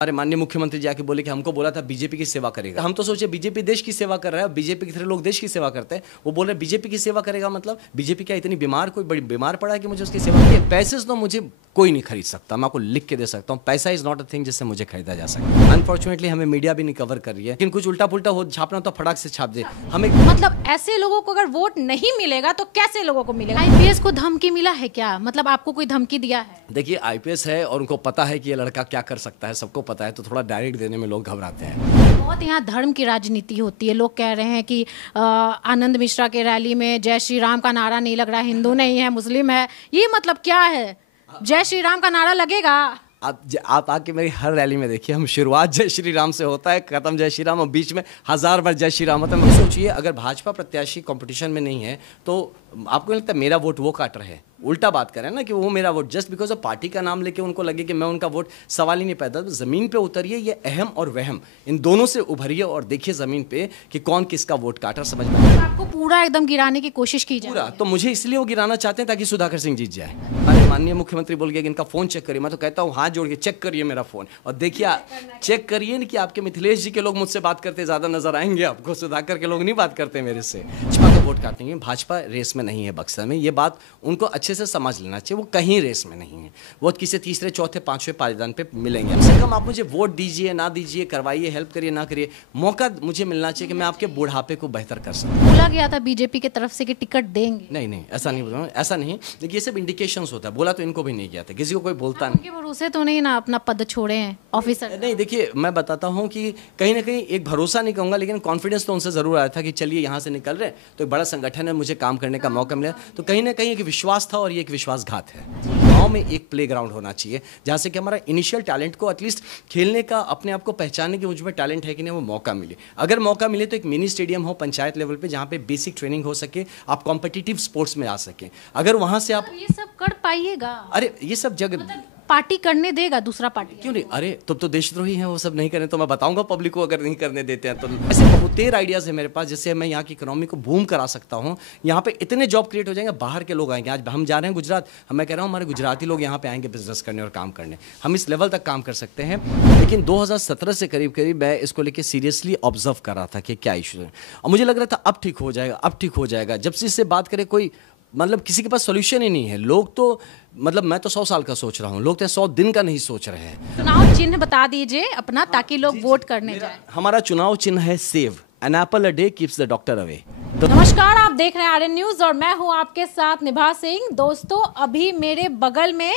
हमारे माननीय मुख्यमंत्री जी आके बोले कि हमको बोला था बीजेपी की सेवा करेगा। हम तो सोचे बीजेपी देश की सेवा कर रहा है, बीजेपी के तरह लोग देश की सेवा करते हैं। वो बोल रहे बीजेपी की सेवा करेगा, मतलब बीजेपी क्या इतनी बीमार, कोई बड़ी बीमार पड़ा है कि मुझे उसकी सेवा की? पैसे तो मुझे कोई नहीं खरीद सकता, मैं आपको लिख के दे सकता हूँ। पैसा इज नॉट अ थिंग जिससे मुझे खरीदा जा सके। अनफॉर्चुनेटली हमें मीडिया भी नहीं कवर कर रही है, लेकिन कुछ उल्टा पुल्टा हो छापना तो फटाक से छाप दे हमें। मतलब ऐसे लोगों को अगर वोट नहीं मिलेगा तो कैसे लोगों को मिलेगा? आईपीएस को धमकी मिला है क्या? मतलब आपको कोई धमकी दिया है? देखिए आईपीएस है और उनको पता है कि ये लड़का क्या कर सकता है, सबको पता है, तो थोड़ा डायरेक्ट देने में लोग घबराते हैं। बहुत यहाँ धर्म की राजनीति होती है। लोग कह रहे हैं कि आनंद मिश्रा के रैली में जय श्री राम का नारा नहीं लग रहा, हिंदू नहीं है मुस्लिम है, ये मतलब क्या है? जय श्री राम का नारा लगेगा? आप आके मेरी हर रैली में देखिए, हम शुरुआत जय श्री राम से होता है, खत्म जय श्री राम, और बीच में 1000 बार जय श्री राम होता है। सोचिए अगर भाजपा प्रत्याशी कंपटीशन में नहीं है तो आपको लगता है मेरा वोट वो काट रहे हैं? उल्टा बात करें ना कि वो मेरा vote just because of party का नाम लेके उनको लगे कि मैं उनका वोट, सवाल ही नहीं पैदा। तो जमीन पे उतरिए, ये अहम और वहम इन दोनों से उभरिए और देखिए जमीन पे कि कौन किसका वोट काटा, समझ में आए। आपको पूरा एकदम गिराने की कोशिश की जाए पूरा तो मुझे इसलिए वो गिराना चाहते हैं ताकि सुधाकर सिंह जीत जाए। अरे माननीय मुख्यमंत्री बोल गया कि इनका फोन चेक करिए, मैं तो कहता हूँ हाथ जोड़ के चेक करिए मेरा फोन और देखिए, चेक करिए कि आपके मिथिलेश जी के लोग मुझसे बात करते ज्यादा नजर आएंगे आपको, सुधाकर के लोग नहीं बात करते मेरे से। भाजपा का वोट काटेंगे, भाजपा रेस में नहीं है बक्सर में, ये बात उनको अच्छे से समझ लेना चाहिए। वो कहीं रेस में नहीं है, वो किसी तीसरे चौथे पांचवें पायदान पे मिलेंगे। कम से कम आप मुझे वोट दीजिए ना दीजिए, करवाइए, हेल्प करिए ना करिए, मौका मुझे मिलना चाहिए कि मैं आपके बुढ़ापे को बेहतर कर सकूं। बोला गया था बीजेपी की तरफ से कि टिकट देंगे। नहीं ऐसा नहीं बोला, ऐसा नहीं। देखिए ये सब इंडिकेशंस होता है, बोला तो इनको भी नहीं किया था, किसी को कोई बोलता नहीं। उनके भरोसे तो नहीं ना अपना पद छोड़े हैं ऑफिसर? नहीं देखिए मैं बताता हूँ कि कहीं ना कहीं एक भरोसा नहीं कहूँगा, लेकिन कॉन्फिडेंस तो उनसे जरूर आया था कि चलिए यहाँ से निकल रहे तो एक बड़ा संगठन है, मुझे काम करने का मौका मिला। तो कहीं ना कहीं एक विश्वास था और ये एक विश्वासघात है। गाँव में एक प्लेग्राउंड होना चाहिए जहाँ से कि हमारा इनिशियल टैलेंट को एटलीस्ट खेलने का, अपने आप को पहचानने की मुझ में टैलेंट है कि नहीं, वो मौका मिले। अगर मौका मिले तो एक मिनी स्टेडियम हो पंचायत लेवल पे जहाँ पे बेसिक ट्रेनिंग हो सके, आप कॉम्पिटिटिव स्पोर्ट्स में आ सके। अगर वहाँ से आप ये सब कर पाइएगा? अरे ये सब जगह पार्टी करने देगा दूसरा पार्टी? क्यों नहीं? अरे तब तो देशद्रोही हैं, वो सब नहीं करें तो मैं बताऊंगा पब्लिक को अगर नहीं करने देते हैं तो। ऐसे बहुतेर आइडियाज है मेरे पास जिससे मैं यहाँ की इकोनॉमी को बूम करा सकता हूँ। यहाँ पे इतने जॉब क्रिएट हो जाएंगे, बाहर के लोग आएंगे। आज हम जा रहे हैं गुजरात, मैं कह रहा हूँ हमारे गुजराती लोग यहाँ पे आएंगे बिजनेस करने और काम करने। हम इस लेवल तक काम कर सकते हैं। लेकिन 2017 से करीब करीब मैं इसको लेकर सीरियसली ऑब्जर्व कर रहा था कि क्या इशू है, और मुझे लग रहा था अब ठीक हो जाएगा, अब ठीक हो जाएगा। जब से इससे बात करें कोई मतलब किसी के पास सोल्यूशन ही नहीं है। लोग तो मतलब मैं तो 100 साल का सोच रहा हूँ, लोग तो 100 दिन का नहीं सोच रहे हैं। चुनाव चिन्ह बता दीजिए अपना ताकि लोग वोट करने जाएं। हमारा चुनाव चिन्ह है सेव, an apple a day keeps the doctor away. नमस्कार, आप देख रहे हैं आर्यन न्यूज और मैं हूं आपके साथ निभा सिंह। दोस्तों अभी मेरे बगल में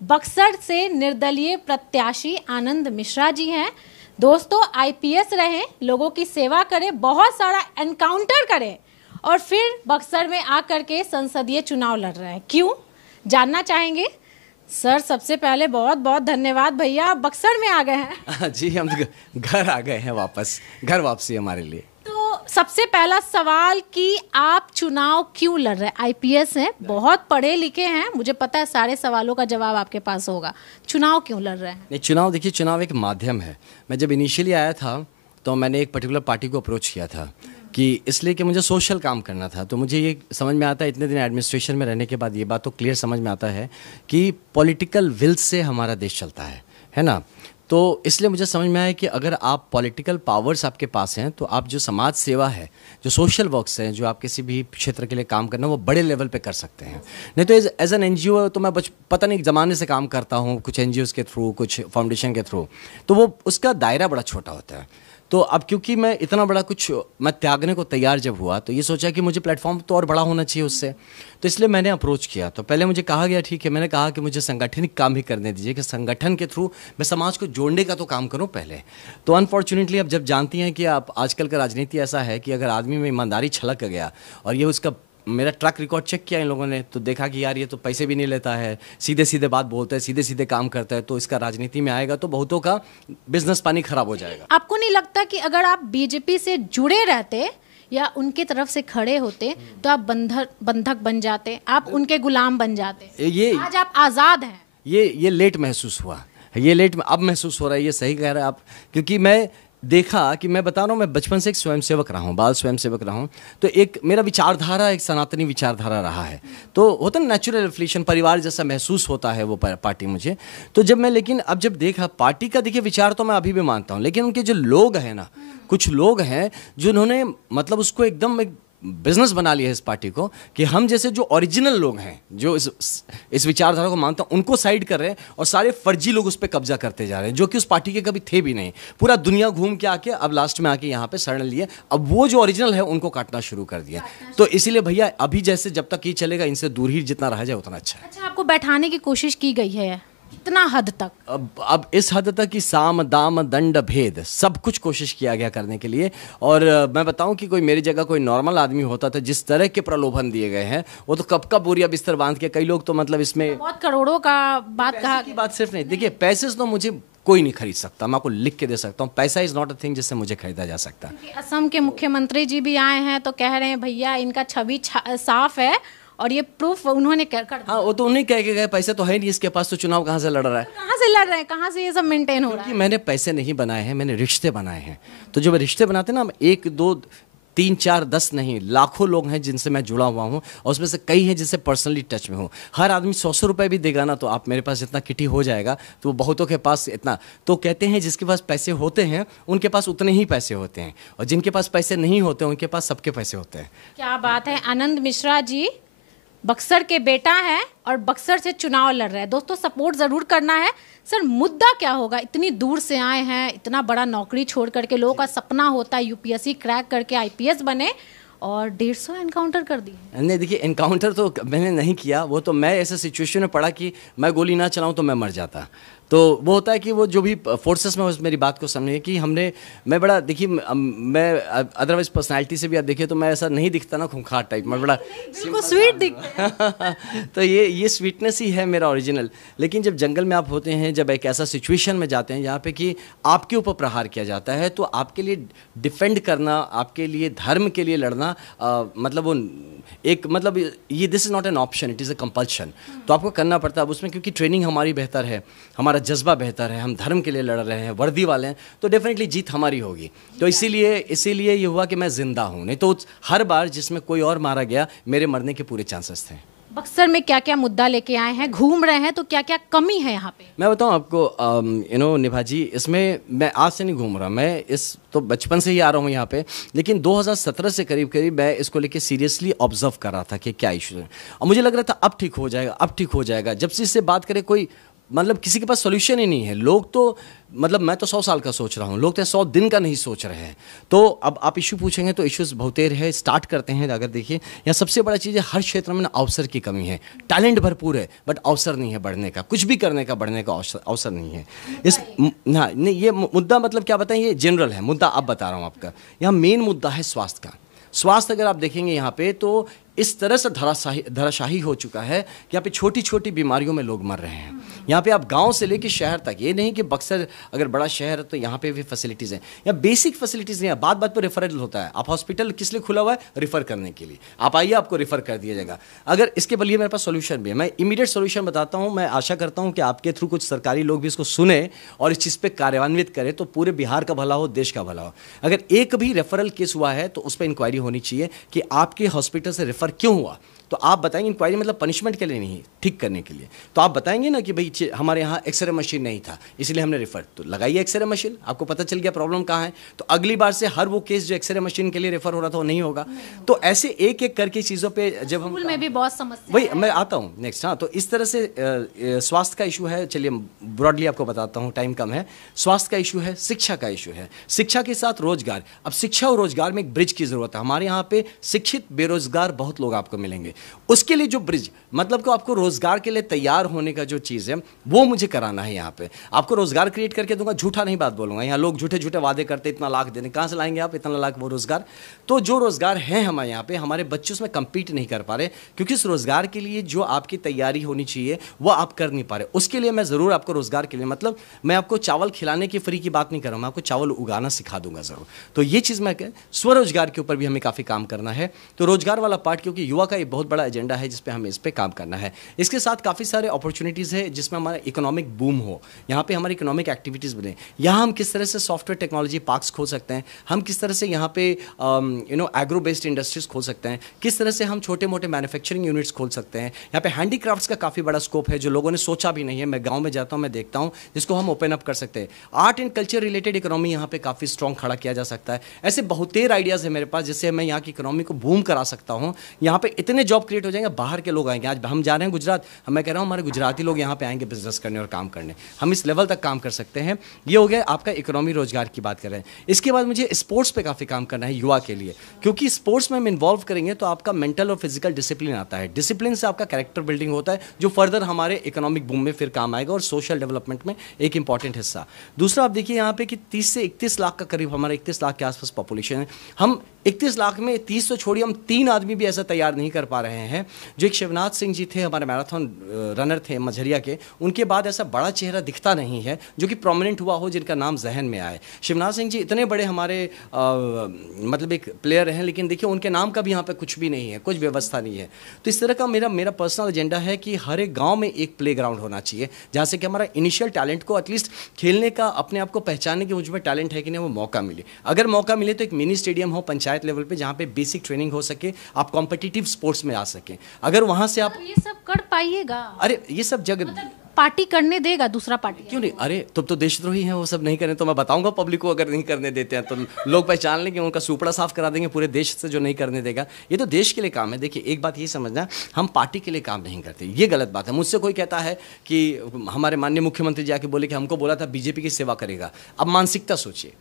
बक्सर से निर्दलीय प्रत्याशी आनंद मिश्रा जी हैं। दोस्तों आईपीएस रहे, लोगों की सेवा करें, बहुत सारा एनकाउंटर करें और फिर बक्सर में आकर के संसदीय चुनाव लड़ रहे हैं। क्यों जानना चाहेंगे? सर सबसे पहले बहुत बहुत धन्यवाद भैया, आप बक्सर में आ गए हैं। जी हम घर आ गए हैं वापस, घर वापसी हमारे लिए। तो सबसे पहला सवाल कि आप चुनाव क्यों लड़ रहे हैं? आईपीएस हैं, बहुत पढ़े लिखे हैं, मुझे पता है सारे सवालों का जवाब आपके पास होगा। चुनाव क्यों लड़ रहे हैं? नहीं चुनाव, देखिए चुनाव एक माध्यम है। मैं जब इनिशियली आया था तो मैंने एक पर्टिकुलर पार्टी को अप्रोच किया था कि इसलिए कि मुझे सोशल काम करना था। तो मुझे ये समझ में आता है, इतने दिन एडमिनिस्ट्रेशन में रहने के बाद ये बात तो क्लियर समझ में आता है कि पॉलिटिकल विल से हमारा देश चलता है ना। तो इसलिए मुझे समझ में आया कि अगर आप पॉलिटिकल पावर्स आपके पास हैं तो आप जो समाज सेवा है, जो सोशल वर्क्स हैं, जो आप किसी भी क्षेत्र के लिए काम करना, वो बड़े लेवल पे कर सकते हैं। नहीं तो एज एन एनजीओ तो मैं पता नहीं ज़माने से काम करता हूँ, कुछ एनजीओज़ के थ्रू, कुछ फाउंडेशन के थ्रू, तो वो उसका दायरा बड़ा छोटा होता है। तो अब क्योंकि मैं इतना बड़ा कुछ मैं त्यागने को तैयार जब हुआ तो ये सोचा कि मुझे प्लेटफॉर्म तो और बड़ा होना चाहिए उससे, तो इसलिए मैंने अप्रोच किया। तो पहले मुझे कहा गया ठीक है, मैंने कहा कि मुझे संगठनिक काम भी करने दीजिए, कि संगठन के थ्रू मैं समाज को जोड़ने का तो काम करूं पहले। तो अनफॉर्चुनेटली अब जब जानती हैं कि आप आजकल का राजनीति ऐसा है कि अगर आदमी में ईमानदारी छलक गया, और ये उसका मेरा ट्रैक रिकॉर्ड चेक किया इन लोगों ने तो देखा कि यार ये तो पैसे भी नहीं लेता है, सीधे सीधे बात बोलता है, सीधे सीधे काम करता है, तो इसका राजनीति में आएगा तो बहुतों का बिजनेस पानी खराब हो जाएगा। आपको नहीं लगता कि अगर आप बीजेपी से जुड़े रहते या उनकी तरफ से खड़े होते तो आप बंधक बन जाते, आप उनके गुलाम बन जाते? ये आज आप आजाद हैं। ये लेट महसूस हुआ, ये लेट अब महसूस हो रहा है, ये सही कह रहे हैं आप। क्योंकि मैं देखा कि मैं बता रहा हूँ, मैं बचपन से एक स्वयंसेवक रहा हूँ, बाल स्वयंसेवक रहा हूँ। तो एक मेरा विचारधारा एक सनातनी विचारधारा रहा है। तो होता ना नेचुरल रिफ्लेक्शन, परिवार जैसा महसूस होता है वो पार्टी मुझे। तो जब मैं, लेकिन अब जब देखा पार्टी का, देखिए विचार तो मैं अभी भी मानता हूँ, लेकिन उनके जो लोग हैं ना, कुछ लोग हैं जिन्होंने मतलब उसको एकदम एक बिजनेस बना लिया है इस पार्टी को, कि हम जैसे जो ओरिजिनल लोग हैं, जो इस विचारधारा को मानता हूं, उनको साइड कर रहे हैं और सारे फर्जी लोग उस पर कब्जा करते जा रहे हैं, जो कि उस पार्टी के कभी थे भी नहीं। पूरा दुनिया घूम के आके अब लास्ट में आके यहाँ पे शरण लिए, अब वो जो ओरिजिनल है उनको काटना शुरू कर दिया। तो इसीलिए भैया अभी जैसे जब तक ये चलेगा, इनसे दूर ही जितना रहा जाए उतना अच्छा है। अच्छा, आपको बैठाने की कोशिश की गई है कितना हद तक? अब इस हद तक कि साम दाम दंड भेद सब कुछ कोशिश किया गया करने के लिए। और मैं बताऊं कि कोई मेरी जगह कोई नॉर्मल आदमी होता था, जिस तरह के प्रलोभन दिए गए हैं, वो तो कब का बोरिया बिस्तर बांध के, कई लोग तो मतलब इसमें बहुत करोड़ों का बात कहा की बात सिर्फ नहीं। देखिए पैसे से तो मुझे कोई नहीं खरीद सकता, मैं आपको लिख के दे सकता हूँ, पैसा इज नॉट अ थिंग जिससे मुझे खरीदा जा सकता। असम के मुख्यमंत्री जी भी आए हैं तो कह रहे हैं भैया इनका छवि साफ है, और ये प्रूफ उन्होंने कर हाँ, वो तो उन्हीं कह के गए, पैसे तो है नहीं इसके पास, तो चुनाव कहाँ से लड़ रहा है? कहाँ से लड़ रहे हैं, कहाँ से ये सब मेंटेन हो रहा है? मैंने पैसे नहीं बनाए हैं, मैंने रिश्ते बनाए हैं। तो जब रिश्ते बनाते हैं ना, हम 1 2 3 4 10 नहीं, लाखों लोग हैं जिनसे मैं जुड़ा हुआ हूँ, और उसमें से कई हैं जिनसे पर्सनली टच में हूँ। हर आदमी 100 रुपये भी देगा ना, तो आप मेरे पास इतना किटी हो जाएगा, तो वो बहुतों के पास इतना। तो कहते हैं जिसके पास पैसे होते हैं उनके पास उतने ही पैसे होते हैं, और जिनके पास पैसे नहीं होते उनके पास सबके पैसे होते हैं। क्या बात है। आनंद मिश्रा जी बक्सर के बेटा है और बक्सर से चुनाव लड़ रहे हैं। दोस्तों सपोर्ट ज़रूर करना है। सर मुद्दा क्या होगा? इतनी दूर से आए हैं, इतना बड़ा नौकरी छोड़ करके, लोगों का सपना होता है यूपीएससी क्रैक करके आईपीएस बने, और 150 एनकाउंटर कर दिए। नहीं देखिए, एनकाउंटर तो मैंने नहीं किया, वो तो मैं ऐसे सिचुएशन में पड़ा कि मैं गोली ना चलाऊं तो मैं मर जाता। तो वो होता है कि वो जो भी फोर्सेस में, मेरी बात को समझिए कि मैं बड़ा, देखिए मैं अदरवाइज पर्सनालिटी से भी आप देखिए तो मैं ऐसा नहीं दिखता ना खूंखार टाइप, मैं बड़ा बिल्कुल स्वीट दिखते हैं। तो ये स्वीटनेस ही है मेरा ओरिजिनल। लेकिन जब जंगल में आप होते हैं, जब एक ऐसा सिचुएशन में जाते हैं जहाँ पे कि आपके ऊपर प्रहार किया जाता है, तो आपके लिए डिफेंड करना, आपके लिए धर्म के लिए लड़ना, मतलब वो एक मतलब ये this is not an option, it is a compulsion. तो आपको करना पड़ता है अब उसमें, क्योंकि ट्रेनिंग हमारी बेहतर है, हमारा जज्बा बेहतर है, हम धर्म के लिए लड़ रहे हैं, वर्दी वाले हैं, तो डेफिनेटली जीत हमारी होगी। तो इसीलिए ये हुआ कि मैं जिंदा हूँ, नहीं तो हर बार जिसमें कोई और मारा गया, मेरे मरने के पूरे चांसेस थे। बक्सर में क्या क्या मुद्दा लेके आए हैं, घूम रहे हैं, तो क्या क्या कमी है यहाँ पे? मैं बताऊँ आपको, निभा जी, इसमें मैं आज से नहीं घूम रहा, मैं तो बचपन से ही आ रहा हूँ यहाँ पे। लेकिन 2017 से करीब मैं इसको लेके सीरियसली ऑब्जर्व कर रहा था कि क्या इशू है, और मुझे लग रहा था अब ठीक हो जाएगा, अब ठीक हो जाएगा। जब से इससे बात करें, कोई मतलब किसी के पास सोल्यूशन ही नहीं है। लोग तो मतलब मैं तो 100 साल का सोच रहा हूँ, लोग तो 100 दिन का नहीं सोच रहे हैं। तो अब आप इशू पूछेंगे तो इश्यूज बहुतेर है। स्टार्ट करते हैं। अगर देखिए, यहाँ सबसे बड़ा चीज़ है, हर क्षेत्र में ना अवसर की कमी है। टैलेंट भरपूर है, बट अवसर नहीं है बढ़ने का, कुछ भी करने का, बढ़ने का अवसर नहीं है। हाँ नहीं, ये मुद्दा मतलब क्या बताएं, ये जनरल है मुद्दा, अब बता रहा हूँ आपका। यहाँ मेन मुद्दा है स्वास्थ्य का। स्वास्थ्य अगर आप देखेंगे यहाँ पे, तो इस तरह से धराशाही हो चुका है कि यहाँ पे छोटी छोटी बीमारियों में लोग मर रहे हैं। यहाँ पे आप गांव से लेकर शहर तक, ये नहीं कि बक्सर अगर बड़ा शहर है तो यहाँ पे भी फैसिलिटीज़ हैं, यहाँ बेसिक फैसिलिटीज़ नहीं है। बात बात पर रेफरल होता है। आप हॉस्पिटल किस लिए खुला हुआ है? रेफर करने के लिए। आप आइए, आपको रेफर कर दिया जाएगा। अगर इसके बलिए मेरे पास सोल्यूशन भी है, मैं इमीडिएट सोल्यूशन बताता हूँ। मैं आशा करता हूँ कि आपके थ्रू कुछ सरकारी लोग भी इसको सुने और इस चीज़ पर कार्यान्वित करें, तो पूरे बिहार का भला हो, देश का भला हो। अगर एक भी रेफरल केस हुआ है तो उस पर इंक्वायरी होनी चाहिए कि आपके हॉस्पिटल से रेफर क्यों हुआ। तो आप बताएंगे, इंक्वायरी मतलब पनिशमेंट के लिए नहीं, ठीक करने के लिए। तो आप बताएंगे ना कि भाई हमारे यहाँ एक्सरे मशीन नहीं था इसलिए हमने रेफर, तो लगाइए एक्सरे मशीन, आपको पता चल गया प्रॉब्लम कहाँ है। तो अगली बार से हर वो केस जो एक्सरे मशीन के लिए रेफर हो रहा था वो नहीं होगा। तो ऐसे एक एक करके चीज़ों पे जब हम, स्कूल में भी बहुत समस्या, वही मैं आता हूँ नेक्स्ट। हाँ, तो इस तरह से स्वास्थ्य का इशू है। चलिए ब्रॉडली आपको बताता हूँ, टाइम कम है। स्वास्थ्य का इशू है, शिक्षा का इशू है, शिक्षा के साथ रोजगार। अब शिक्षा और रोजगार में एक ब्रिज की जरूरत है। हमारे यहाँ पे शिक्षित बेरोजगार बहुत लोग आपको मिलेंगे, उसके लिए जो ब्रिज मतलब कि आपको रोजगार के लिए तैयार होने का जो चीज़ है वो मुझे कराना है। यहाँ पे आपको रोजगार क्रिएट करके दूंगा, झूठा नहीं बात बोलूंगा। यहाँ लोग झूठे झूठे वादे करते, इतना लाख देने, कहाँ से लाएंगे आप इतना लाख वो रोजगार? तो जो रोजगार है हमारे यहाँ पे, हमारे बच्चे उसमें compete नहीं कर पा रहे, क्योंकि इस रोजगार के लिए जो आपकी तैयारी होनी चाहिए वो आप कर नहीं पा रहे। उसके लिए मैं ज़रूर आपको रोजगार के लिए, मतलब मैं आपको चावल खिलाने की फ्री की बात नहीं कर रहा हूँ, मैं आपको चावल उगाना सिखा दूंगा ज़रूर। तो ये चीज़ मैं स्वरोजगार के ऊपर भी हमें काफ़ी काम करना है। तो रोजगार वाला पार्ट, क्योंकि युवा का एक बहुत बड़ा एजेंडा है जिस पे हमें इस पे काम करना है। इसके साथ काफ़ी सारे अपॉर्चुनिटीज़ है जिसमें हमारा इकोनॉमिक बूम हो, यहाँ पे हमारी इकोनॉमिक एक्टिविटीज़ बने। यहाँ हम किस तरह से सॉफ्टवेयर टेक्नोलॉजी पार्क्स खोल सकते हैं, हम किस तरह से यहाँ पे एग्रो बेस्ड इंडस्ट्रीज खोल सकते हैं, किस तरह से हम छोटे मोटे मैन्युफैक्चरिंग यूनिट्स खोल सकते हैं। यहाँ पे हैंडीक्राफ्ट्स का काफ़ी बड़ा स्कोप है जो लोगों ने सोचा भी नहीं है। मैं गाँव में जाता हूँ, मैं देखता हूँ, जिसको हम ओपन अप कर सकते हैं। Art and culture related economy यहाँ पे काफ़ी स्ट्रॉन्ग खड़ा किया जा सकता है। ऐसे बहुतेर आइडियाज़ है मेरे पास जिससे मैं यहाँ की इकोनॉमी को बूम करा सकता हूँ। यहाँ पे इतने जॉब क्रिएट हो जाएंगे, बाहर के लोग आएंगे। आज हम जा रहे हैं गुजरात, मैं कह रहा हूँ हमारे गुजराती लोग यहाँ पे आएंगे बिजनेस करने और काम करने। हम इस लेवल तक काम कर सकते हैं। ये हो गया आपका इकोनॉमी, रोजगार की बात कर रहे हैं। इसके बाद मुझे स्पोर्ट्स पे काफ़ी काम करना है युवा के लिए, क्योंकि स्पोर्ट्स में हम इन्वॉल्व करेंगे तो आपका मेंटल और फिजिकल डिसिप्लिन आता है। डिसिप्लिन से आपका कैरेक्टर बिल्डिंग होता है जो फर्दर हमारे इकोनॉमिक बूम में फिर काम आएगा और सोशल डेवलपमेंट में एक इंपॉर्टेंट हिस्सा। दूसरा आप देखिए यहाँ पे कि 30 से 31 लाख का करीब, हमारा 31 लाख के आसपास पॉपुलेशन है। हम 31 लाख में 30 तो छोड़िए, हम 3 आदमी भी ऐसा तैयार नहीं कर पा रहे हैं। जो एक शिवनाथ सिंह जी थे, हमारे मैराथन रनर थे मझरिया के, उनके बाद ऐसा बड़ा चेहरा दिखता नहीं है जो कि प्रोमिनेंट हुआ हो, जिनका नाम जहन में आए। शिवनाथ सिंह जी इतने बड़े हमारे मतलब एक प्लेयर हैं, लेकिन देखिए उनके नाम का भी यहाँ पे कुछ भी नहीं है, कुछ व्यवस्था नहीं है। तो इस तरह का मेरा पर्सनल एजेंडा है कि हर एक गाँव में एक प्ले ग्राउंड होना चाहिए जहाँ से कि हमारा इनिशियल टैलेंट को एटलीस्ट खेलने का, अपने आप को पहचानने की मुझ में टैलेंट है कि नहीं, वो मौका मिले। अगर मौका मिले तो एक मिनी स्टेडियम हो पंचायत लेवल पे जहाँ पे बेसिक ट्रेनिंग हो सके, आप कॉम्पिटिटिव स्पोर्ट्स में आ सकें। अगर वहाँ से आप ये सब कर पाइएगा? अरे ये सब जगह पार्टी करने देगा दूसरा पार्टी? क्यों नहीं? अरे तो देशद्रोही हैं, वो सब नहीं करें तो मैं बताऊंगा पब्लिक को। अगर नहीं करने देते हैं तो लोग पहचान लेंगे, उनका सुपड़ा साफ करा देंगे पूरे देश से जो नहीं करने देगा। ये तो देश के लिए काम है। देखिए एक बात ये समझना, हम पार्टी के लिए काम नहीं करते, ये गलत बात है। मुझसे कोई कहता है कि हमारे माननीय मुख्यमंत्री जाके बोले कि हमको बोला था बीजेपी की सेवा करेगा। अब मानसिकता सोचिए,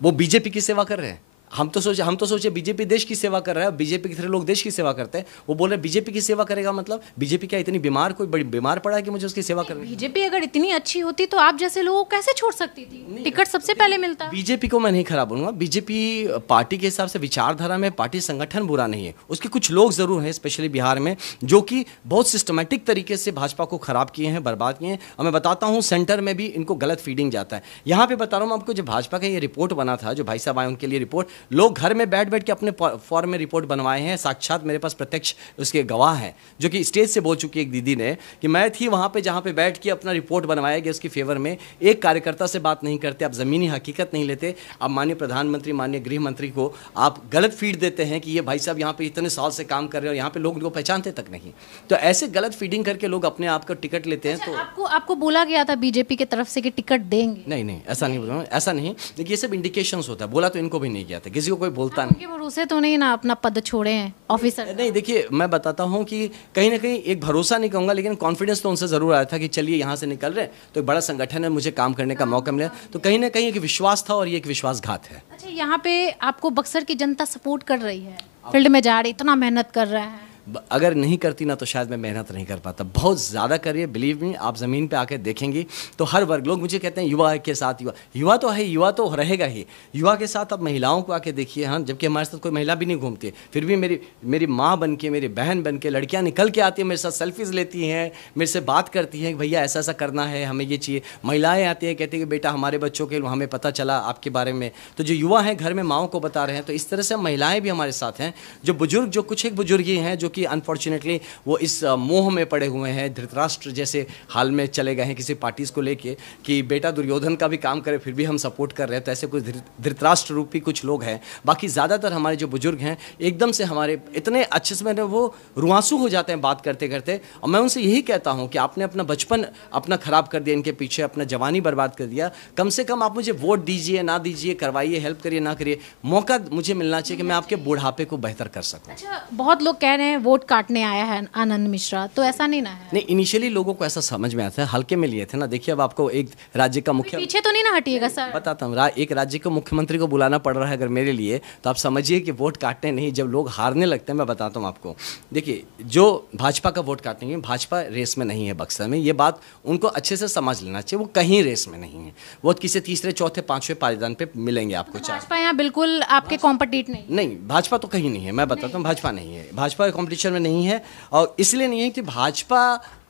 वो बीजेपी की सेवा कर रहे हैं। हम तो सोचे बीजेपी देश की सेवा कर रहा है, बीजेपी की तरह लोग देश की सेवा करते हैं। वो बोल रहे बीजेपी की सेवा करेगा, मतलब बीजेपी क्या इतनी बीमार, कोई बड़ी बीमार पड़ा है कि मुझे उसकी सेवा करनी? बीजेपी अगर इतनी अच्छी होती तो आप जैसे लोगों को कैसे छोड़ सकती थी? टिकट सबसे पहले मिलता। बीजेपी को मैं नहीं खराब बोलूंगा। बीजेपी पार्टी के हिसाब से विचारधारा में पार्टी संगठन बुरा नहीं है, उसके कुछ लोग जरूर हैं स्पेशली बिहार में जो कि बहुत सिस्टमेटिक तरीके से भाजपा को खराब किए हैं, बर्बाद किए हैं। और मैं बताता हूँ सेंटर में भी इनको गलत फीडिंग जाता है। यहाँ पे बता रहा हूँ आपको, जो भाजपा का ये रिपोर्ट बना था, जो भाई साहब आए उनके लिए रिपोर्ट, लोग घर में बैठ के अपने फॉर्म में रिपोर्ट बनवाए हैं। साक्षात मेरे पास प्रत्यक्ष उसके गवाह हैं, जो कि स्टेज से बोल चुकी एक दीदी ने कि मैं थी वहां पे जहां पे बैठ के अपना रिपोर्ट बनवाया गया उसके फेवर में। एक कार्यकर्ता से बात नहीं करते, आप जमीनी हकीकत नहीं लेते। आप माननीय प्रधानमंत्री, माननीय गृह मंत्री को आप गलत फीड देते हैं कि ये भाई साहब यहाँ पे इतने साल से काम कर रहे हैं और यहाँ पे लोग उनको पहचानते तक नहीं। तो ऐसे गलत फीडिंग करके लोग अपने आप को टिकट लेते हैं। तो आपको बोला गया था बीजेपी की तरफ से कि टिकट देंगे? नहीं, ऐसा नहीं बोला, ऐसा नहीं। देखिए ये सब इंडिकेशंस होता है, बोला तो इनको भी नहीं गया था, किसी को कोई बोलता नहीं। भरोसे तो नहीं ना अपना पद छोड़े हैं ऑफिसर? नहीं, देखिए मैं बताता हूँ कि कहीं ना कहीं एक भरोसा नहीं कहूँगा, लेकिन कॉन्फिडेंस तो उनसे ज़रूर आया था कि चलिए यहाँ से निकल रहे तो एक बड़ा संगठन है, मुझे काम करने का मौका मिला। तो कहीं ना कहीं एक विश्वास था और ये एक विश्वासघात है। अच्छा, यहाँ पे आपको बक्सर की जनता सपोर्ट कर रही है, फील्ड में जा रही, इतना मेहनत कर रहे हैं। अगर नहीं करती ना तो शायद मैं मेहनत नहीं कर पाता। बहुत ज़्यादा करिए, बिलीव मी, आप ज़मीन पे आके देखेंगी तो हर वर्ग, लोग मुझे कहते हैं युवा के साथ, युवा तो है, युवा तो रहेगा ही। युवा के साथ आप महिलाओं को आके देखिए, हाँ, जबकि हमारे साथ कोई महिला भी नहीं घूमती, फिर भी मेरी माँ बन के, मेरी बहन बन के लड़कियाँ निकल के आती हैं, मेरे साथ सेल्फीज़ लेती हैं, मेरे से बात करती हैं कि भैया ऐसा ऐसा करना है, हमें ये चाहिए। महिलाएँ आती हैं, कहती हैं कि बेटा हमारे बच्चों के हमें पता चला आपके बारे में। तो जो युवा हैं घर में माँओं को बता रहे हैं। तो इस तरह से महिलाएँ भी हमारे साथ हैं। जो बुजुर्ग, जो कुछ एक बुजुर्ग ही हैं जो कि अनफॉर्चुनेटली वो इस मोह में पड़े हुए हैं, धृतराष्ट्र जैसे हाल में चले गए हैं किसी पार्टीज को लेके कि बेटा दुर्योधन का भी काम करे फिर भी हम सपोर्ट कर रहे हैं। तो ऐसे कुछ धृतराष्ट्र रूपी कुछ लोग हैं। बाकी ज़्यादातर हमारे जो बुजुर्ग हैं एकदम से हमारे इतने अच्छे से वो रुआंसू हो जाते हैं बात करते करते। और मैं उनसे यही कहता हूँ कि आपने अपना बचपन अपना खराब कर दिया, इनके पीछे अपना जवानी बर्बाद कर दिया। कम से कम आप मुझे वोट दीजिए, ना दीजिए, करवाइए, हेल्प करिए, ना करिए, मौका मुझे मिलना चाहिए कि मैं आपके बुढ़ापे को बेहतर कर सकूँ। अच्छा, बहुत लोग कह रहे हैं वोट काटने आया है आनंद मिश्रा, तो ऐसा नहीं ना है? नहीं, इनिशियली लोगों को ऐसा समझ में आता है, हल्के में लिए थे ना। देखिए अब आपको एक राज्य का मुख्य, पीछे तो नहीं ना हटिएगा सर, बताता हूँ, एक राज्य के मुख्यमंत्री को बुलाना पड़ रहा है अगर मेरे लिए, तो आप समझिए कि वोट काटने नहीं, जब लोग हारने लगते हैं। मैं बताता हूँ आपको, देखिए जो भाजपा का वोट काटेंगे, भाजपा रेस में नहीं है बक्सर में, ये बात उनको अच्छे से समझ लेना चाहिए। वो कहीं रेस में नहीं है, वो किसी तीसरे चौथे पांचवें पायदान पे मिलेंगे आपको। भाजपा यहाँ बिल्कुल आपके कॉम्पिटिट नहीं, भाजपा तो कहीं नहीं है। मैं बताता हूँ भाजपा नहीं है, भाजपा कॉम्पिटिशन में नहीं है। और इसलिए नहीं है कि भाजपा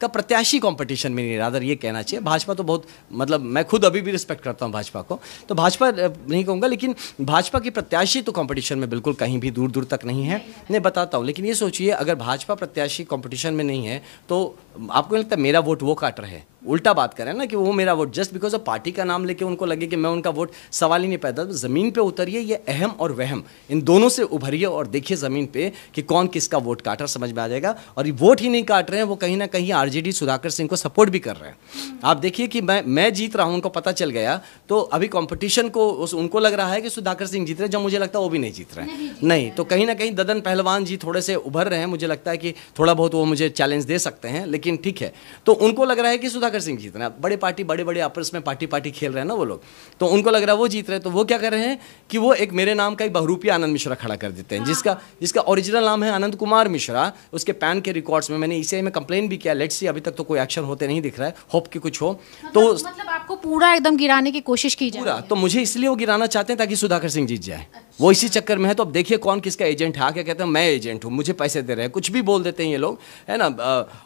का प्रत्याशी कंपटीशन में नहीं, रादर ये कहना चाहिए। भाजपा तो बहुत, मतलब मैं खुद अभी भी रिस्पेक्ट करता हूँ भाजपा को, तो भाजपा नहीं कहूँगा, लेकिन भाजपा की प्रत्याशी तो कंपटीशन में बिल्कुल कहीं भी दूर दूर तक नहीं है। नहीं बताता हूँ, लेकिन ये सोचिए अगर भाजपा प्रत्याशी कंपटीशन में नहीं है तो आपको लगता है मेरा वोट वो काट रहे हैं? उल्टा बात करें ना कि वो मेरा vote just because of party का नाम लेके उनको लगे कि मैं उनका वोट, सवाल ही नहीं पैदा। तो ज़मीन पे उतरिए, ये अहम और वहम इन दोनों से उभरिए और देखिए ज़मीन पे कि कौन किसका वोट काटा, समझ में आ जाएगा। और ये वोट ही नहीं काट रहे हैं, वो कहीं ना कहीं आरजेडी सुधाकर सिंह को सपोर्ट भी कर रहे हैं। आप देखिए कि मैं जीत रहा हूँ, उनको पता चल गया, तो अभी कॉम्पिटिशन को उनको लग रहा है कि सुधाकर सिंह जीत रहे, जब मुझे लगता है वो भी नहीं जीत रहे हैं। नहीं, तो कहीं ना कहीं ददन पहलवान जी थोड़े से उभर रहे हैं, मुझे लगता है कि थोड़ा बहुत वो मुझे चैलेंज दे सकते हैं, लेकिन ठीक है। तो उनको लग रहा है कि सुधाकर सिंह जीत रहे हैं, बड़े पार्टी बड़े बड़े आपस में पार्टी खेल रहे हैं ना वो लोग, तो उनको लग रहा है वो जीत रहे हैं। तो वो क्या कर रहे हैं कि वो एक मेरे नाम का एक बहुरूपी आनंद मिश्रा खड़ा कर देते हैं, जिसका ओरिजिनल नाम है आनंद कुमार मिश्रा। उसके पैन के रिकॉर्ड्स में मैंने इसे में कंप्लेन भी किया, लेट्स सी, अभी तक तो कोई एक्शन होते नहीं दिख रहा है, होप कि कुछ हो। तो मतलब आपको पूरा एकदम गिराने की कोशिश की जाए पूरा, तो मुझे इसलिए वो गिराना चाहते हैं ताकि सुधाकर सिंह जीत जाए। वो इसी चक्कर में है। तो अब देखिए कौन किसका एजेंट है, आके कहते हैं मैं एजेंट हूँ, मुझे पैसे दे रहे हैं, कुछ भी बोल देते हैं ये लोग, है ना।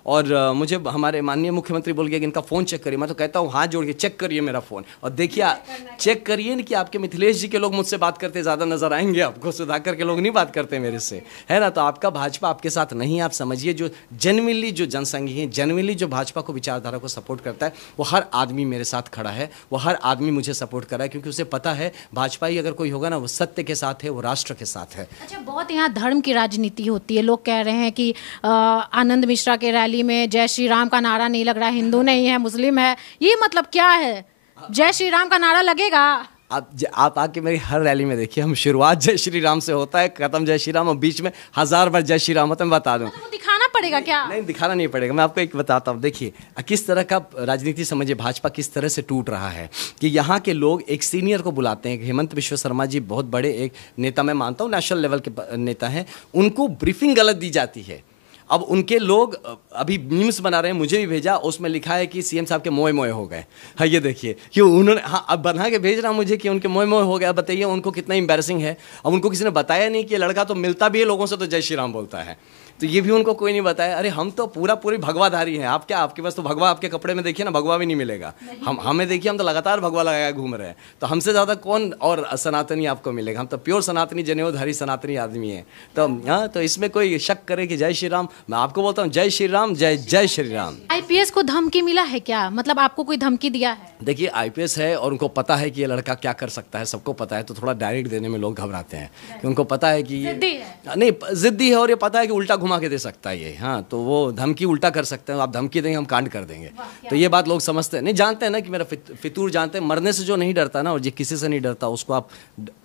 और मुझे हमारे माननीय मुख्यमंत्री बोल गया कि इनका फ़ोन चेक करिए। मैं तो कहता हूँ हाथ जोड़ के चेक करिए मेरा फ़ोन, और देखिए चेक करिए कि आपके मिथिलेश जी के लोग मुझसे बात करते ज़्यादा नजर आएंगे आपको, सुधाकर के लोग नहीं बात करते मेरे से, है ना। तो आपका भाजपा आपके साथ नहीं है। आप समझिए जो जेन्युइनली जो जनसंघी है, जेन्युइनली जो भाजपा को विचारधारा को सपोर्ट करता है, वो हर आदमी मेरे साथ खड़ा है, वो हर आदमी मुझे सपोर्ट कर रहा है, क्योंकि उसे पता है भाजपा ही अगर कोई होगा ना, वो सत्य के साथ है, वो राष्ट्र के साथ है। अच्छा, बहुत यहाँ धर्म की राजनीति होती है। लोग कह रहे हैं कि आनंद मिश्रा के रैली में जय श्री राम का नारा नहीं लग रहा, हिंदू नहीं है मुस्लिम है, ये मतलब क्या है? जय श्री राम का नारा लगेगा। आप आके मेरी हर रैली में देखिए, हम शुरुआत जय श्री राम से होता है, खत्म जय श्री राम, और बीच में 1000 बार जय श्री राम होता है। मैं बता दूं, तो दिखाना पड़ेगा क्या? नहीं, दिखाना नहीं पड़ेगा। मैं आपको एक बताता हूँ, देखिए किस तरह का राजनीति, समझिए भाजपा किस तरह से टूट रहा है कि यहाँ के लोग एक सीनियर को बुलाते हैं। हेमंत बिश्व शर्मा जी बहुत बड़े एक नेता, मैं मानता हूँ नेशनल लेवल के नेता हैं, उनको ब्रीफिंग गलत दी जाती है। अब उनके लोग अभी मीम्स बना रहे हैं, मुझे भी भेजा, उसमें लिखा है कि सीएम साहब के मोए मोए हो गए। हाँ ये देखिए कि उन्होंने, हाँ अब बना के भेज रहा मुझे कि उनके मोए मोए हो गया। बताइए उनको कितना एम्बैरेसिंग है। अब उनको किसी ने बताया नहीं कि ये लड़का तो मिलता भी है लोगों से तो जय श्री राम बोलता है, तो ये भी उनको कोई नहीं बताया। अरे हम तो पूरी भगवाधारी हैं। आप क्या, आपके पास तो भगवा, आपके कपड़े में देखिए ना, भगवा भी नहीं मिलेगा। हमें देखिए, हम तो लगातार भगवा लगाया घूम रहे हैं, तो हमसे ज़्यादा कौन और सनातनी आपको मिलेगा। हम तो प्योर सनातनी, जनेऊधारी सनातनी आदमी है। तो हाँ, तो इसमें कोई शक करे कि जय श्री राम, मैं आपको बोलता हूँ जय श्री राम, जय जय श्री राम। आईपीएस को धमकी मिला है क्या? मतलब आपको कोई धमकी दिया है? देखिए आईपीएस है और उनको पता है कि ये लड़का क्या कर सकता है, सबको पता है, तो थोड़ा डायरेक्ट देने में लोग घबराते हैं कि उनको पता है कि ये नहीं जिद्दी है, और ये पता है कि उल्टा घुमा के दे सकता है ये। हाँ, तो वो धमकी उल्टा कर सकते हैं, आप धमकी देंगे हम कांड कर देंगे। तो ये बात लोग समझते हैं, नहीं जानते हैं ना कि मेरा फितूर जानते हैं, मरने से जो नहीं डरता ना, और जो किसी से नहीं डरता, उसको आप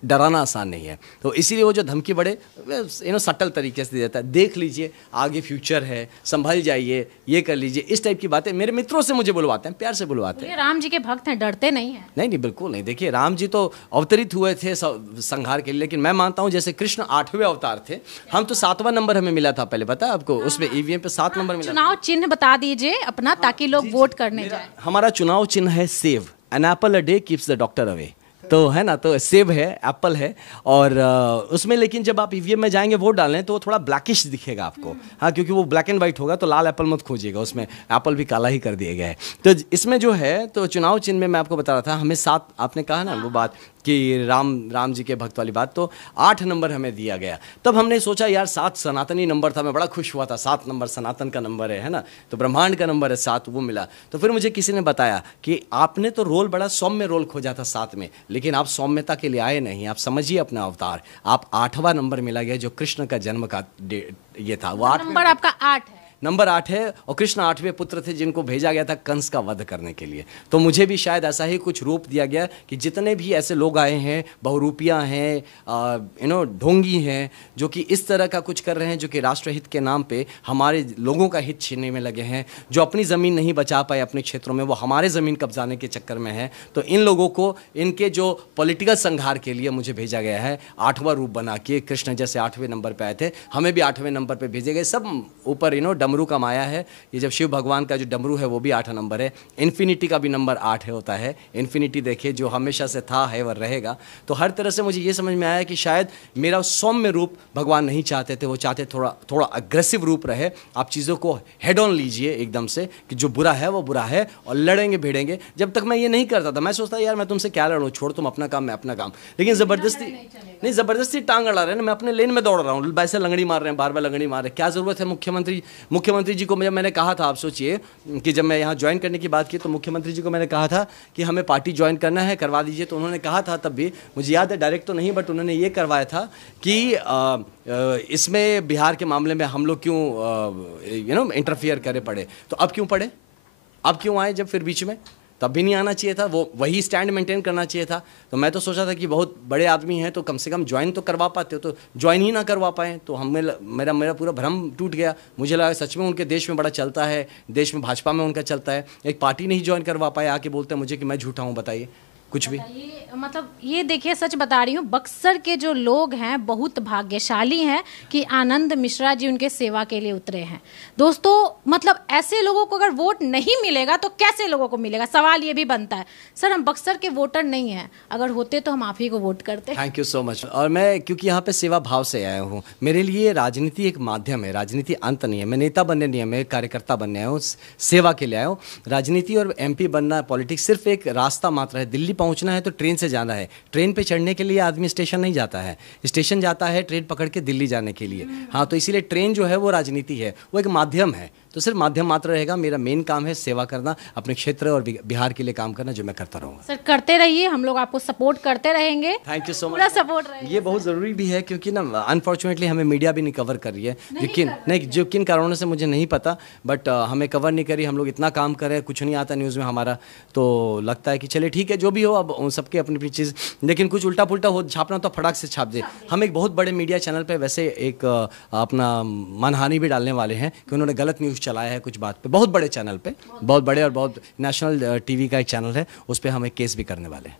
डराना आसान नहीं है। तो इसीलिए वो जो धमकी बड़े सटल तरीके से देता है, देख लीजिए आगे फ्यूचर है, संभल जाइए, ये कर लीजिए, इस टाइप की बातें मेरे मित्रों से मुझे बुलवाते हैं, प्यार से बुलवाते हैं। राम जी के भक्त हैं, डरते नहीं हैं? नहीं, बिल्कुल नहीं। देखिए राम जी तो अवतरित हुए थे संहार के लिए, लेकिन मैं मानता हूँ जैसे कृष्ण 8वें अवतार थे, हम तो 7वां नंबर हमें मिला था। पहले पता है आपको, उसमें ईवीएम पे 7 नंबर मिला। चुनाव चिन्ह बता दीजिए अपना, ताकि लोग वोट करने जाए। हमारा चुनाव चिन्ह है सेव, an apple a day keeps the doctor away. तो है ना, तो सेब है, एप्पल है, और उसमें लेकिन जब आप ईवीएम में जाएंगे वोट डालने, तो वो थोड़ा ब्लैकिश दिखेगा आपको। हाँ, क्योंकि वो ब्लैक एंड वाइट होगा, तो लाल एप्पल मत खोजिएगा, उसमें एप्पल भी काला ही कर दिया गया है। तो इसमें जो है, तो चुनाव चिन्ह में मैं आपको बता रहा था, हमें 7, आपने कहा ना वो बात कि राम जी के भक्त वाली बात, तो 8 नंबर हमें दिया गया। तब हमने सोचा यार 7 सनातनी नंबर था, मैं बड़ा खुश हुआ था, 7 नंबर सनातन का नंबर है ना, तो ब्रह्मांड का नंबर है 7, वो मिला। तो फिर मुझे किसी ने बताया कि आपने तो रोल बड़ा सौम्य रोल खोजा था 7 में, लेकिन आप सौम्यता के लिए आए नहीं, आप समझिए अपना अवतार। आप 8वां नंबर मिला गया, जो कृष्ण का जन्म का ये था, वो 8 नंबर आपका 8 है। नंबर 8 है, और कृष्ण 8वें पुत्र थे जिनको भेजा गया था कंस का वध करने के लिए। तो मुझे भी शायद ऐसा ही कुछ रूप दिया गया कि जितने भी ऐसे लोग आए हैं, बहुरूपियाँ हैं, ढोंगी हैं, जो कि इस तरह का कुछ कर रहे हैं, जो कि राष्ट्रहित के नाम पे हमारे लोगों का हित छीनने में लगे हैं, जो अपनी ज़मीन नहीं बचा पाए अपने क्षेत्रों में, वो हमारे ज़मीन कब्जाने के चक्कर में है। तो इन लोगों को इनके जो पॉलिटिकल संहार के लिए मुझे भेजा गया है, 8वां रूप बना के। कृष्ण जैसे 8वें नंबर पर आए थे, हमें भी 8वें नंबर पर भेजे गए, सब ऊपर डमरू का माया है। ये जब शिव भगवान का जो डमरू है वो भी 8 नंबर है, इन्फिनिटी का भी नंबर 8 है होता है। इन्फिनिटी देखिए, जो हमेशा से था, है और रहेगा। तो हर तरह से मुझे ये समझ में आया कि शायद मेरा सौम्य रूप भगवान नहीं चाहते थे, वो चाहते थोड़ा अग्रेसिव रूप रहे। आप चीज़ों को हेड ऑन लीजिए एकदम से, कि जो बुरा है वो बुरा है, और लड़ेंगे भिड़ेंगे। जब तक मैं ये नहीं करता था, मैं सोचता यार मैं तुमसे क्या लड़ूँ, छोड़, तुम अपना काम, मैं अपना काम। लेकिन ज़बरदस्ती टांग अड़ा रहे हैं ना, मैं अपने लेन में दौड़ रहा हूँ, वैसे लंगड़ी मार रहे हैं, बार बार लंगड़ी मार रहे हैं। क्या ज़रूरत है मुख्यमंत्री जी को? जब मैंने कहा था, आप सोचिए कि जब मैं यहाँ ज्वाइन करने की बात की तो मुख्यमंत्री जी को मैंने कहा था कि हमें पार्टी ज्वाइन करना है, करवा दीजिए। तो उन्होंने कहा था, तब भी मुझे याद है, डायरेक्ट तो नहीं, बट उन्होंने ये करवाया था कि इसमें बिहार के मामले में हम लोग क्यों इंटरफियर करे पड़े। तो अब क्यों पड़े, अब क्यों आए जब फिर बीच में? तब भी नहीं आना चाहिए था, वो वही स्टैंड मेंटेन करना चाहिए था। तो मैं तो सोचा था कि बहुत बड़े आदमी हैं तो कम से कम ज्वाइन तो करवा पाते हो, तो ज्वाइन ही ना करवा पाए तो मेरा पूरा भ्रम टूट गया। मुझे लगा सच में उनके देश में बड़ा चलता है, देश में भाजपा में उनका चलता है, एक पार्टी नहीं ज्वाइन करवा पाए, आके बोलते हैं मुझे कि मैं झूठा हूँ। बताइए कुछ भी। मतलब ये देखिए, सच बता रही हूँ, बक्सर के जो लोग हैं बहुत भाग्यशाली हैं कि आनंद मिश्रा जी उनके सेवा के लिए उतरे हैं। दोस्तों, मतलब ऐसे लोगों को अगर वोट नहीं मिलेगा तो कैसे लोगों को मिलेगा? सवाल ये भी बनता है। सर, हम बक्सर के वोटर नहीं हैं, अगर होते तो हम आप ही को वोट करते। Thank you so much. और मैं क्योंकि यहाँ पे सेवा भाव से आया हूँ, मेरे लिए राजनीति एक माध्यम है, राजनीति अंत नहीं है। मैं नेता बनने नहीं है, मैं कार्यकर्ता बनने आया हूँ, सेवा के लिए आया हूँ। राजनीति और MP बनना, पॉलिटिक्स सिर्फ एक रास्ता मात्र है। दिल्ली पहुँचना है तो ट्रेन से जाना है, ट्रेन पे चढ़ने के लिए आदमी स्टेशन नहीं जाता है, स्टेशन जाता है ट्रेन पकड़ के दिल्ली जाने के लिए। हाँ, तो इसीलिए ट्रेन जो है वो राजनीति है, वो एक माध्यम है, तो सिर्फ माध्यम मात्र रहेगा। मेरा मेन काम है सेवा करना, अपने क्षेत्र और बिहार के लिए काम करना, जो मैं करता रहूँगा। सर, करते रहिए, हम लोग आपको सपोर्ट करते रहेंगे। Thank you so much. पूरा सपोर्ट रहेगा। ये बहुत ज़रूरी भी है क्योंकि ना अनफॉर्चुनेटली हमें मीडिया भी नहीं कवर कर रही है, जो किन कारणों से मुझे नहीं पता, बट हमें कवर नहीं करी। हम लोग इतना काम करें, कुछ नहीं आता न्यूज़ में हमारा, तो लगता है कि चलिए ठीक है, जो भी हो, अब सबके अपनी अपनी चीज़। लेकिन कुछ उल्टा पुल्टा हो छापना तो फटाक से छाप दे। हम एक बहुत बड़े मीडिया चैनल पे वैसे एक अपना मानहानि भी डालने वाले हैं कि उन्होंने गलत न्यूज़ चलाया है कुछ बात पे, बहुत बड़े चैनल पे, बहुत बड़े और बहुत नेशनल TV का एक चैनल है, उस पर हम एक केस भी करने वाले हैं।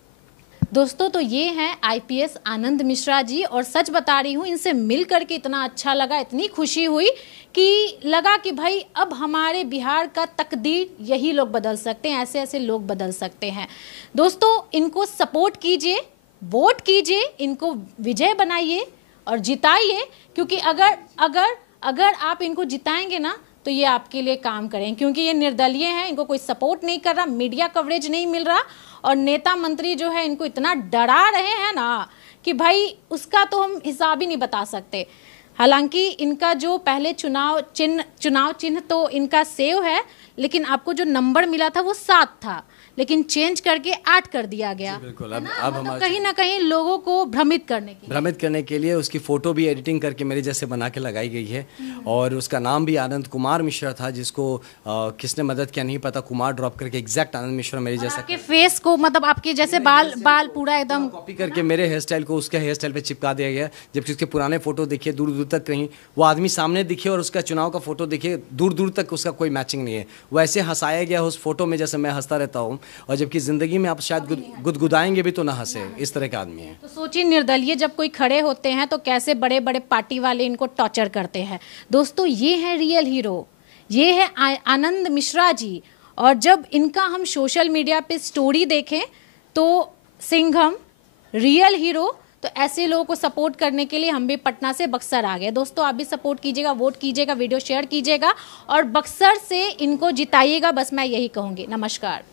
दोस्तों, तो ये हैं IPS आनंद मिश्रा जी, और सच बता रही हूँ, इनसे मिल करके इतना अच्छा लगा, इतनी खुशी हुई कि लगा कि भाई अब हमारे बिहार का तकदीर यही लोग बदल सकते हैं, ऐसे ऐसे लोग बदल सकते हैं। दोस्तों, इनको सपोर्ट कीजिए, वोट कीजिए, इनको विजय बनाइए और जिताइए, क्योंकि अगर आप इनको जिताएंगे ना तो ये आपके लिए काम करें, क्योंकि ये निर्दलीय हैं, इनको कोई सपोर्ट नहीं कर रहा, मीडिया कवरेज नहीं मिल रहा, और नेता मंत्री जो है इनको इतना डरा रहे हैं ना कि भाई उसका तो हम हिसाब ही नहीं बता सकते। हालांकि इनका जो पहले चुनाव चिन्ह तो इनका सेव है, लेकिन आपको जो नंबर मिला था वो 7 था, लेकिन चेंज करके 8 कर दिया गया। बिल्कुल, अब मतलब कहीं ना कहीं लोगों को भ्रमित करने के लिए उसकी फोटो भी एडिटिंग करके मेरे जैसे बना के लगाई गई है, और उसका नाम भी आनंद कुमार मिश्रा था, जिसको किसने मदद किया नहीं पता, कुमार ड्रॉप करके एग्जैक्ट आनंद मिश्रा मेरे जैसा, आपके फेस को, मतलब आपके जैसे बाल पूरा एकदम कॉपी करके मेरे हेयर स्टाइल को उसके हेयर स्टाइल पे चिपका दिया गया। जबकि उसके पुराने फोटो देखिए, दूर दूर तक कहीं वो आदमी सामने दिखे और उसका चुनाव का फोटो देखिए, दूर दूर तक उसका कोई मैचिंग नहीं है। वो ऐसे हंसाया गया उस फोटो में जैसे मैं हंसता रहता हूँ, और जबकि जिंदगी में आप शायद गुदगुदाएंगे भी तो ना हंसे, इस तरह का आदमी है। तो सोचिए, निर्दलीय जब कोई खड़े होते हैं तो कैसे बड़े बड़े पार्टी वाले इनको टॉर्चर करते हैं। दोस्तों, ये है रियल हीरो, ये है आनंद मिश्रा जी। और जब इनका हम सोशल मीडिया पे स्टोरी देखें तो सिंघम, रियल हीरो, तो ऐसे लोगों को सपोर्ट करने के लिए हम भी पटना से बक्सर आ गए। दोस्तों, आप भी सपोर्ट कीजिएगा, वोट कीजिएगा, वीडियो शेयर कीजिएगा और बक्सर से इनको जिताइएगा, बस मैं यही कहूँगी। नमस्कार।